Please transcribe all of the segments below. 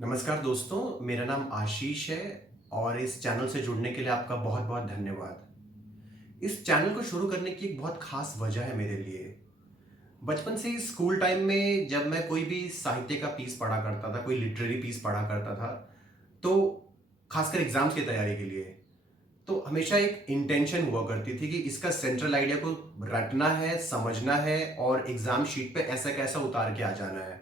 नमस्कार दोस्तों, मेरा नाम आशीष है और इस चैनल से जुड़ने के लिए आपका बहुत-बहुत धन्यवाद। इस चैनल को शुरू करने की एक बहुत ख़ास वजह है मेरे लिए। बचपन से ही स्कूल टाइम में जब मैं कोई भी साहित्य का पीस पढ़ा करता था, कोई लिटरेरी पीस पढ़ा करता था, तो ख़ासकर एग्ज़ाम्स की तैयारी के लिए, तो हमेशा एक इंटेंशन हुआ करती थी कि इसका सेंट्रल आइडिया को रटना है, समझना है और एग्ज़ाम शीट पे ऐसा कैसा उतार के आ जाना है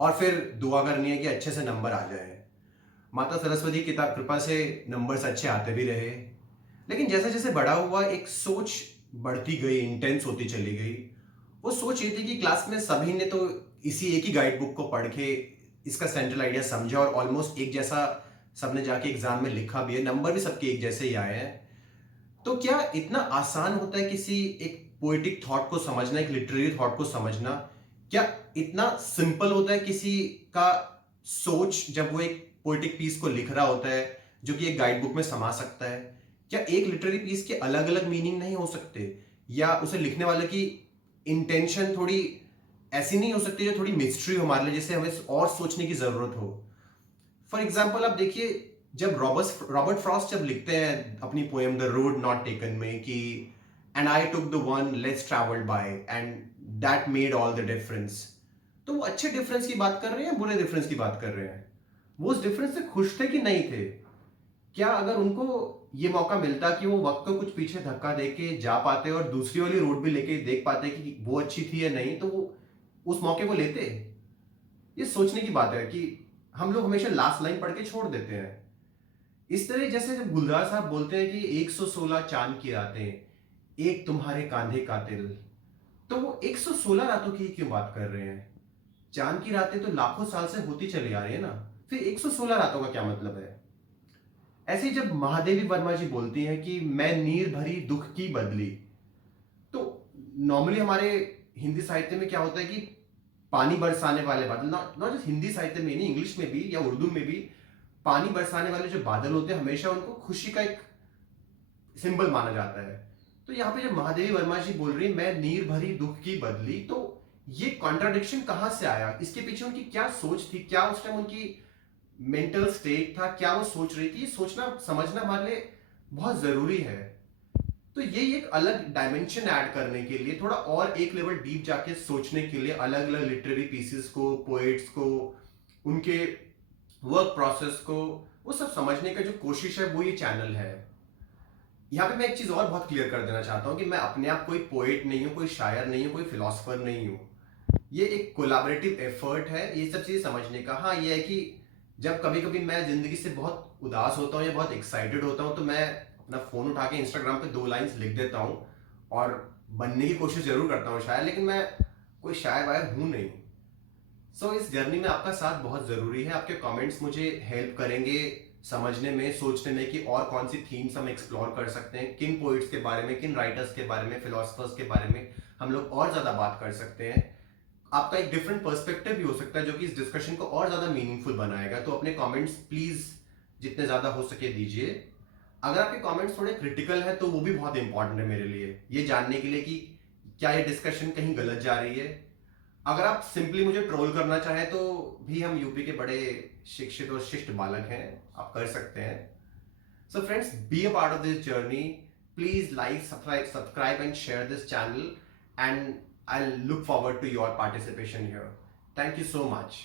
और फिर दुआ करनी है कि अच्छे से नंबर आ जाए। माता सरस्वती की कृपा से नंबर्स अच्छे आते भी रहे। लेकिन जैसे-जैसे बड़ा हुआ एक सोच बढ़ती गई, इंटेंस होती चली गई। वो सोच ये थी कि क्लास में सभी ने तो इसी एक ही गाइड बुक को पढ़ के इसका सेंट्रल आइडिया समझा और ऑलमोस्ट एक जैसा सबने जाके एग्जाम में लिखा भी है, नंबर भी सबके एक जैसे ही आए हैं। तो क्या इतना आसान होता है किसी एक पोएटिक थॉट को समझना, एक लिटरेरी थॉट को समझना? क्या इतना सिंपल होता है किसी का सोच जब वो एक पोएटिक पीस को लिख रहा होता है, जो कि एक गाइड बुक में समा सकता है? क्या एक लिटरेरी पीस के अलग-अलग मीनिंग नहीं हो सकते? या उसे लिखने वाले की इंटेंशन थोड़ी ऐसी नहीं हो सकती जो थोड़ी मिस्ट्री हो हमारे लिए, जिसे हमें और सोचने की ज़रूरत हो? फॉर एग्जाम्पल आप देखिए, जब रॉबर्ट फ्रॉस्ट जब लिखते हैं अपनी poem the road not taken में कि and I took the one less travelled bye and that made all the difference, तो वो अच्छे डिफरेंस की बात कर रहे हैं, बुरे डिफरेंस की बात कर रहे हैं? वो उस डिफरेंस से खुश थे कि नहीं थे? क्या अगर उनको ये मौका मिलता कि वो वक्त को कुछ पीछे धक्का दे के जा पाते और दूसरी वाली रोड भी लेके देख पाते कि वो अच्छी थी या नहीं, तो वो उस मौके को लेते? ये सोचने की बात है कि हम लोग हमेशा लास्ट लाइन पढ़ के छोड़ देते हैं। इस तरह जैसे जब गुलजार साहब बोलते हैं कि 116 चांद की रातें, एक तुम्हारे कांधे का तिल, तो वो 116 रातों की क्यों बात कर रहे हैं? चांद की रातें तो लाखों साल से होती चली आ रही है ना, फिर 116 रातों का क्या मतलब है? ऐसे ही जब महादेवी वर्मा जी बोलती हैं कि मैं नीर भरी दुख की बदली, तो नॉर्मली हमारे हिंदी साहित्य में क्या होता है कि पानी बरसाने वाले बादल, नॉट नॉट जस्ट हिंदी साहित्य में नहीं, इंग्लिश में भी या उर्दू में भी पानी बरसाने वाले जो बादल होते हैं हमेशा उनको खुशी का एक सिंबल माना जाता है। तो यहाँ पे जब महादेवी वर्मा जी बोल रही मैं नीर भरी दुख की बदली, तो ये कॉन्ट्राडिक्शन कहां से आया? इसके पीछे उनकी क्या सोच थी? क्या उस टाइम उनकी मेंटल स्टेट था? क्या वो सोच रही थी? ये सोचना समझना हमारे लिए बहुत जरूरी है। तो ये एक अलग डायमेंशन ऐड करने के लिए, थोड़ा और एक लेवल डीप जाके सोचने के लिए, अलग अलग लिटरेरी पीसेस को, पोएट्स को, उनके वर्क प्रोसेस को, वो सब समझने का जो कोशिश है वो ये चैनल है। यहाँ पे मैं एक चीज और बहुत क्लियर कर देना चाहता हूँ कि मैं अपने आप कोई पोएट नहीं हूँ, कोई शायर नहीं हूँ, कोई फिलोसफर नहीं हूँ। ये एक कोलैबोरेटिव एफर्ट है ये सब चीजें समझने का। हाँ, ये है कि जब कभी कभी मैं जिंदगी से बहुत उदास होता हूँ या बहुत एक्साइटेड होता हूँ, तो मैं अपना फोन उठा के इंस्टाग्राम पे 2 लाइंस लिख देता हूँ और बनने की कोशिश जरूर करता हूँ शायर, लेकिन मैं कोई शायर वायर हूँ नहीं। इस जर्नी में आपका साथ बहुत जरूरी है। आपके कमेंट्स मुझे हेल्प करेंगे समझने में, सोचने में कि और कौन सी थीम्स हम एक्सप्लोर कर सकते हैं, किन पोइट्स के बारे में, किन राइटर्स के बारे में, फिलोसफर्स के बारे में हम लोग और ज्यादा बात कर सकते हैं। आपका एक डिफरेंट पर्सपेक्टिव भी हो सकता है जो कि इस डिस्कशन को और ज्यादा मीनिंगफुल बनाएगा। तो अपने कमेंट्स प्लीज जितने ज्यादा हो सके दीजिए। अगर आपके कमेंट्स थोड़े क्रिटिकल हैं तो वो भी बहुत इंपॉर्टेंट है मेरे लिए, ये जानने के लिए कि क्या ये डिस्कशन कहीं गलत जा रही है। अगर आप सिंपली मुझे ट्रोल करना चाहें तो भी हम यूपी के बड़े शिक्षित और शिष्ट बालक हैं, आप कर सकते हैं। So friends, be a part of this journey. Please like, subscribe and share this channel, and I'll look forward to your participation here. Thank you so much.